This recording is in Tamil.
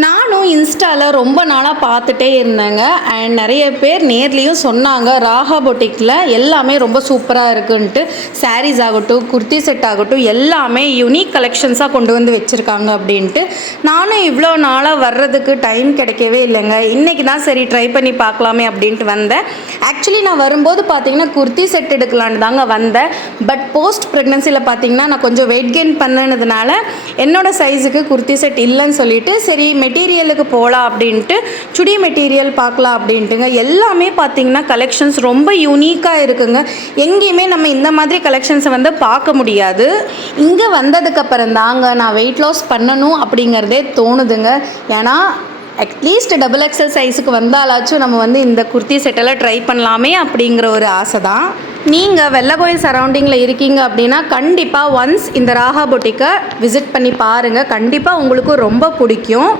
நானும் இன்ஸ்டாவில் ரொம்ப நாளாக பார்த்துட்டே இருந்தேங்க. அண்ட் நிறைய பேர் நேர்லேயும் சொன்னாங்க, ராகா பொட்டிக்கில் எல்லாமே ரொம்ப சூப்பராக இருக்குன்ட்டு. சாரீஸ் ஆகட்டும், குர்த்தி செட் ஆகட்டும், எல்லாமே யூனிக் கலெக்ஷன்ஸாக கொண்டு வந்து வச்சுருக்காங்க அப்படின்ட்டு. நானும் இவ்வளோ நாளாக வர்றதுக்கு டைம் கிடைக்கவே இல்லைங்க. இன்றைக்கி தான் சரி ட்ரை பண்ணி பார்க்கலாமே அப்படின்ட்டு வந்தேன். ஆக்சுவலி நான் வரும்போது பார்த்தீங்கன்னா குர்த்தி செட் எடுக்கலான்னு தாங்க வந்தேன். பட் போஸ்ட் ப்ரெக்னன்சியில் பார்த்தீங்கன்னா நான் கொஞ்சம் வெயிட் கெயின் பண்ணதுனால என்னோடய சைஸுக்கு குர்த்தி செட் இல்லைன்னு சொல்லிட்டு சரி மெட்டீரியலுக்கு போகலாம் அப்படின்ட்டு சுடி மெட்டீரியல் பார்க்கலாம் அப்படின்ட்டுங்க. எல்லாமே பார்த்தீங்கன்னா கலெக்ஷன்ஸ் ரொம்ப யூனிக்காக இருக்குங்க. எங்கேயுமே நம்ம இந்த மாதிரி கலெக்ஷன்ஸை வந்து பார்க்க முடியாது. இங்கே வந்ததுக்கப்புறம் தாங்க நான் வெயிட் லாஸ் பண்ணணும் அப்படிங்கிறதே தோணுதுங்க. ஏன்னா அட்லீஸ்ட் XXL சைஸுக்கு வந்தாலாச்சும் நம்ம வந்து இந்த குர்த்தி செட்டெல்லாம் ட்ரை பண்ணலாமே அப்படிங்கிற ஒரு ஆசை தான். நீங்கள் வெள்ளக்கோயில் சரௌண்டிங்கில் இருக்கீங்க அப்படின்னா கண்டிப்பாக ஒன்ஸ் இந்த ராகா பொட்டிக்கை விசிட் பண்ணி பாருங்கள். கண்டிப்பாக உங்களுக்கு ரொம்ப பிடிக்கும்.